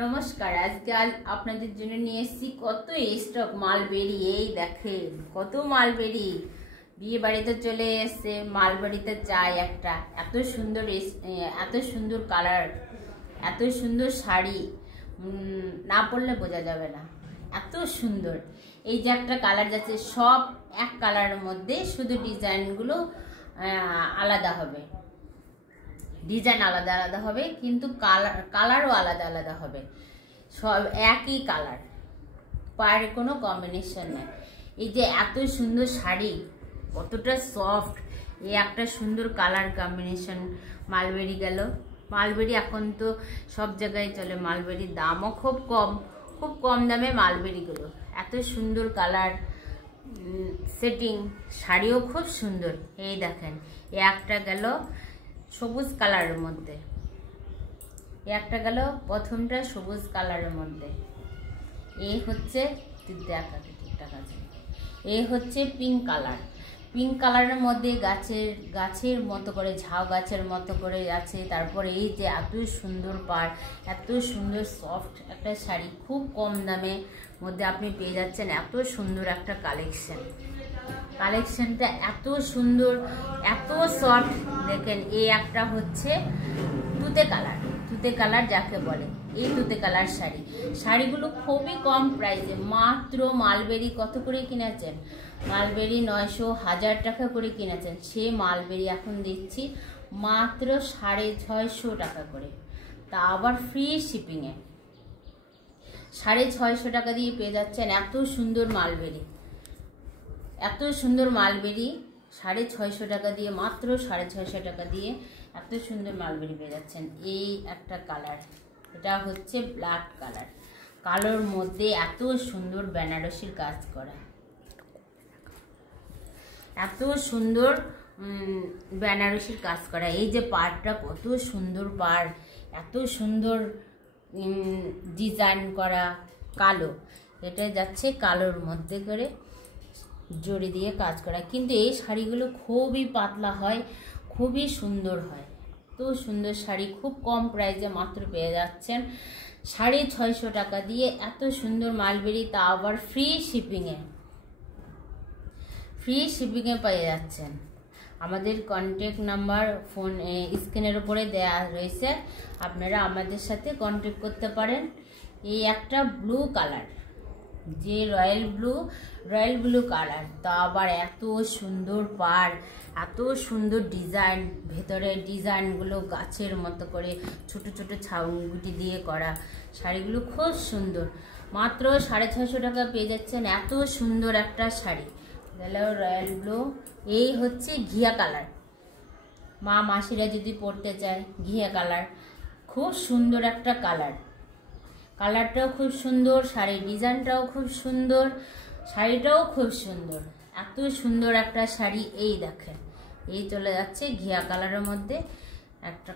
নমস্কার। আজকে আপনাদের জন্য নিয়ে এসেছি কত স্টক মালবেরি। এই দেখেন কত মালবেরি, বিয়ে বাড়িতে চলে এসছে। মালবেরিতে চাই একটা, এত সুন্দর কালার, এত সুন্দর শাড়ি, না পরলে বোঝা যাবে না, এত সুন্দর। এই যে একটা কালার যাচ্ছে, সব এক কালারের মধ্যে, শুধু ডিজাইনগুলো আলাদা হবে, ডিজাইন আলাদা আলাদা হবে, কিন্তু কালারও আলাদা আলাদা হবে। সব একই কালার, পায়ের কোনো কম্বিনেশন নেই। এই যে এত সুন্দর শাড়ি, কতটা সফট, এই একটা সুন্দর কালার কম্বিনেশন। মালবেরি গেল, মালবেরি এখন তো সব জায়গায় চলে। মালবেরির দামও খুব কম দামে মালবেরিগুলো। এত সুন্দর কালার সেটিং, শাড়িও খুব সুন্দর। এই দেখেন, এই একটা গেল সবুজ কালারের মধ্যে, একটা গেল প্রথমটা সবুজ কালারের মধ্যে। এই হচ্ছে এই হচ্ছে পিঙ্ক কালার। পিঙ্ক কালারের মধ্যে গাছের মতো করে, ঝাউ গাছের মতো করে আছে। তারপরে এই যে এত সুন্দর পাড়, এত সুন্দর সফট একটা শাড়ি, খুব কম দামে মধ্যে আপনি পেয়ে যাচ্ছেন। এত সুন্দর একটা কালেকশনটা এত সুন্দর, এত সফট। দেখেন, এই একটা হচ্ছে তুতে কালার যাকে বলে, এই তুতে কালার শাড়িগুলো খুবই কম প্রাইসে। মাত্র মালবেরি কত করে কিনেছেন? মালবেরি 900, 1000 টাকা করে কিনেছেন। সে মালবেরি এখন দিচ্ছি মাত্র 650 টাকা করে, তা আবার ফ্রি শিপিংয়ে। 650 টাকা দিয়ে পেয়ে যাচ্ছেন এত সুন্দর মালবেরি, এত সুন্দর মালবেরি। 650 টাকা দিয়ে, মাত্র 650 টাকা দিয়ে এত সুন্দর মালবেরি পেয়ে যাচ্ছেন। এই একটা কালার, এটা হচ্ছে ব্ল্যাক কালার। কালোর মধ্যে এত সুন্দর বেনারসির কাজ করা, এত সুন্দর বেনারসির কাজ করা। এই যে পাড়টা, কত সুন্দর পাড়, এত সুন্দর ডিজাইন করা। কালো, এটা যাচ্ছে কালোর মধ্যে করে জড়ি দিয়ে কাজ করা। কিন্তু এই শাড়িগুলো খুবই পাতলা হয়, খুবই সুন্দর হয়। এত সুন্দর শাড়ি খুব কম প্রাইসে মাত্র পেয়ে যাচ্ছেন 650 টাকা দিয়ে। এত সুন্দর মালবেরি, তা আবার ফ্রি শিপিংয়ে পেয়ে যাচ্ছেন। আমাদের কন্ট্যাক্ট নাম্বার ফোন স্ক্রিনের উপরে দেয়া রয়েছে, আপনারা আমাদের সাথে কন্ট্যাক্ট করতে পারেন। এই একটা ব্লু কালার, যে রয়্যাল ব্লু কালার, তা আবার এত সুন্দর পাড়, এত সুন্দর ডিজাইন। ভেতরে ডিজাইনগুলো গাছের মতো করে ছোট ছোট ছাউগুটি দিয়ে করা। শাড়িগুলো খুব সুন্দর। মাত্র 650 টাকা পেয়ে যাচ্ছেন এত সুন্দর একটা শাড়ি। গেল রয়্যাল ব্লু। এই হচ্ছে ঘিয়া কালার, মাসিরা যদি পরতে চায়, ঘিয়া কালার খুব সুন্দর একটা কালারটাও খুব সুন্দর, শাড়ির ডিজাইনটাও খুব সুন্দর, শাড়িটাও খুব সুন্দর। এত সুন্দর একটা শাড়ি। এই দেখেন, এই চলে যাচ্ছে ঘিয়া কালারের মধ্যে একটা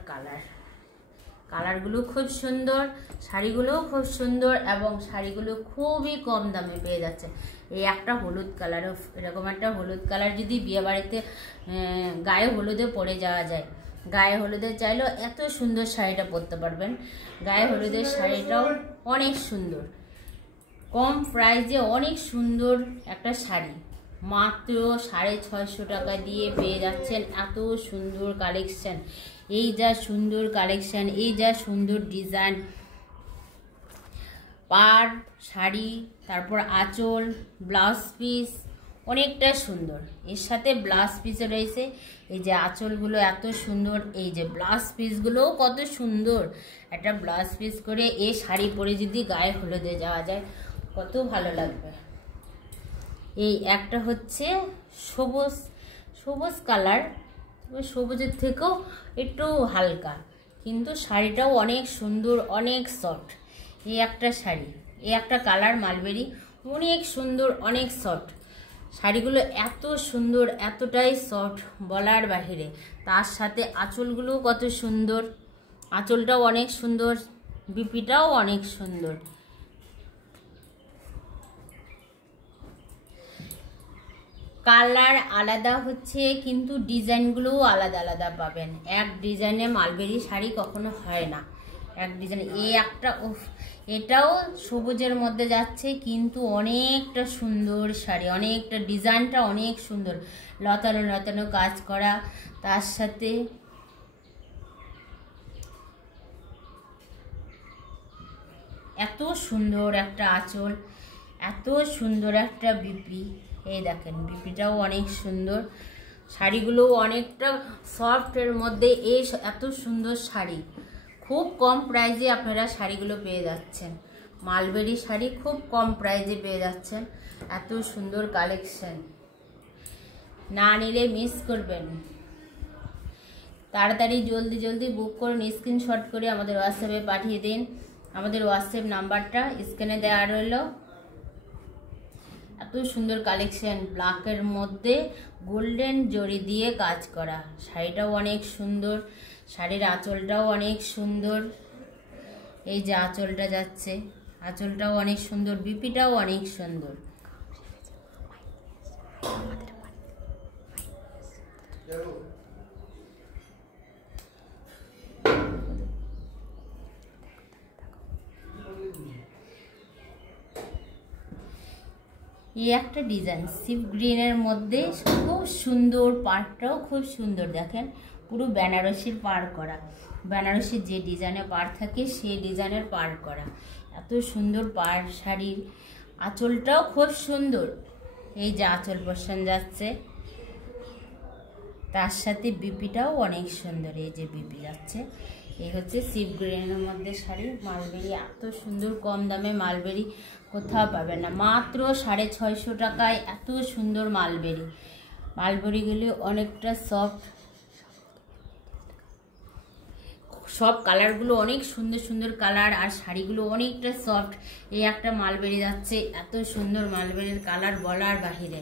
কালারগুলো খুব সুন্দর, শাড়িগুলোও খুব সুন্দর, এবং শাড়িগুলো খুবই কম দামে পেয়ে যাচ্ছে। এই একটা হলুদ কালার, এরকম একটা হলুদ কালার যদি বিয়ে বাড়িতে গায়ে হলুদে পরে যাওয়া যায়, গায়ে হলুদের চাইলেও এত সুন্দর শাড়িটা পরতে পারবেন। গায়ে হলুদের শাড়িটাও অনেক সুন্দর, কম প্রাইসে অনেক সুন্দর একটা শাড়ি। মাত্র 650 টাকা দিয়ে পেয়ে যাচ্ছেন এত সুন্দর কালেকশন। এই যা সুন্দর কালেকশন, এই যা সুন্দর ডিজাইন, পাড় শাড়ি, তারপর আঁচল, ব্লাউজ পিস অনেকটা সুন্দর। এর সাথে ব্লাউজ পিসও রয়েছে। এই যে আঁচলগুলো এত সুন্দর, এই যে ব্লাউজ পিসগুলোও কত সুন্দর। একটা ব্লাউজ পিস করে এই শাড়ি পরে যদি গায়ে হলুদে যাওয়া যায়, কত ভালো লাগবে। এই একটা হচ্ছে সবুজ কালার, সবুজের থেকেও একটু হালকা, কিন্তু শাড়িটাও অনেক সুন্দর, অনেক সফট। এই একটা শাড়ি, এই একটা কালার মালবেরি, অনেক সুন্দর, অনেক সফট। শাড়িগুলো এত সুন্দর, এতটাই সফট বলার বাহিরে। তার সাথে আঁচলগুলোও কত সুন্দর, আঁচলটাও অনেক সুন্দর, বিপিটাও অনেক সুন্দর। কালার আলাদা হচ্ছে, কিন্তু ডিজাইনগুলোও আলাদা আলাদা পাবেন। এক ডিজাইনে মালবেরি শাড়ি কখনো হয় না, এক ডিজাইন। এই একটা এটাও সবুজের মধ্যে যাচ্ছে, কিন্তু অনেকটা সুন্দর শাড়ি, অনেকটা ডিজাইনটা অনেক সুন্দর, লতানো লতানো কাজ করা, তার সাথে এত সুন্দর একটা আঁচল, এত সুন্দর একটা বিপি। এই দেখেন বিপিটাও অনেক সুন্দর, শাড়িগুলো অনেকটা সফটের মধ্যে। এই এত সুন্দর শাড়ি খুব কম প্রাইজে আপনারা শাড়িগুলো পেয়ে যাচ্ছেন। মালবেরি শাড়ি খুব কম প্রাইজে পেয়ে যাচ্ছেন, এত সুন্দর কালেকশন। না নিলে মিস করবেন। তাড়াতাড়ি জলদি জলদি বুক করুন, স্ক্রিনশট করে আমাদের হোয়াটসঅ্যাপে পাঠিয়ে দিন। আমাদের হোয়াটসঅ্যাপ নাম্বারটা স্ক্রিনে দেওয়া রইল। এত সুন্দর কালেকশন, ব্ল্যাকের মধ্যে গোল্ডেন জরি দিয়ে কাজ করা। শাড়িটাও অনেক সুন্দর, শাড়ির আঁচলটাও অনেক সুন্দর। এই যে আঁচলটা যাচ্ছে, আঁচলটাও অনেক সুন্দর, বিপিটাও অনেক সুন্দর। এই একটা ডিজাইন সিপ গ্রিনের মধ্যে খুব সুন্দর, পাড়টাও খুব সুন্দর। দেখেন পুরো বেনারসির পাড় করা, বেনারসির যে ডিজাইনের পাড় থাকে সেই ডিজাইনের পাড় করা, এত সুন্দর পাড় শাড়ির। আঁচলটাও খুব সুন্দর, এই যে আঁচল পোর্শন যাচ্ছে, তার সাথে বিপিটাও অনেক সুন্দর। এই যে বিপি যাচ্ছে, এই হচ্ছে সিপ গ্রিনের মধ্যে শাড়ি। মালবেরি এত সুন্দর, কম দামে মালবেরি কোথাও পাবেন না, মাত্র 650 টাকায় এত সুন্দর মালবেরি। মালবেরিগুলি অনেকটা সফট, সব কালারগুলো অনেক সুন্দর সুন্দর কালার, আর শাড়িগুলো অনেকটা সফট। এই একটা মালবেরি যাচ্ছে, এত সুন্দর মালবেরির কালার বলার বাহিরে।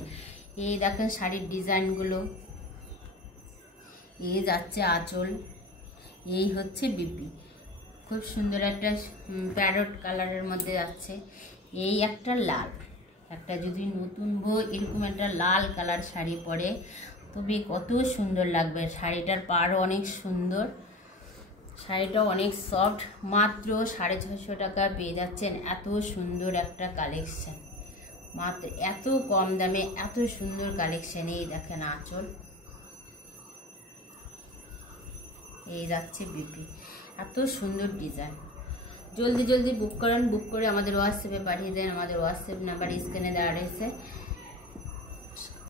এই দেখেন শাড়ির ডিজাইনগুলো, এই যাচ্ছে আঁচল, এই হচ্ছে বিপি, খুব সুন্দর একটা প্যারট কালারের মধ্যে যাচ্ছে। এই একটা লাল, একটা যদি নতুন বউ এরকম একটা লাল কালার শাড়ি পরে তবে কত সুন্দর লাগবে। শাড়িটার পাড়ও অনেক সুন্দর, শাড়িটাও অনেক সফট। মাত্র 650 টাকা পেয়ে যাচ্ছেন এত সুন্দর একটা কালেকশন, মাত্র এত কম দামে এত সুন্দর কালেকশন। এই দেখেন আঁচল, এই যাচ্ছে বিপি, এত সুন্দর ডিজাইন। জলদি জলদি বুক করেন, বুক করে আমাদের হোয়াটসঅ্যাপে পাঠিয়ে দেন। আমাদের হোয়াটসঅ্যাপ নাম্বার স্ক্রিনে দেওয়া রয়েছে।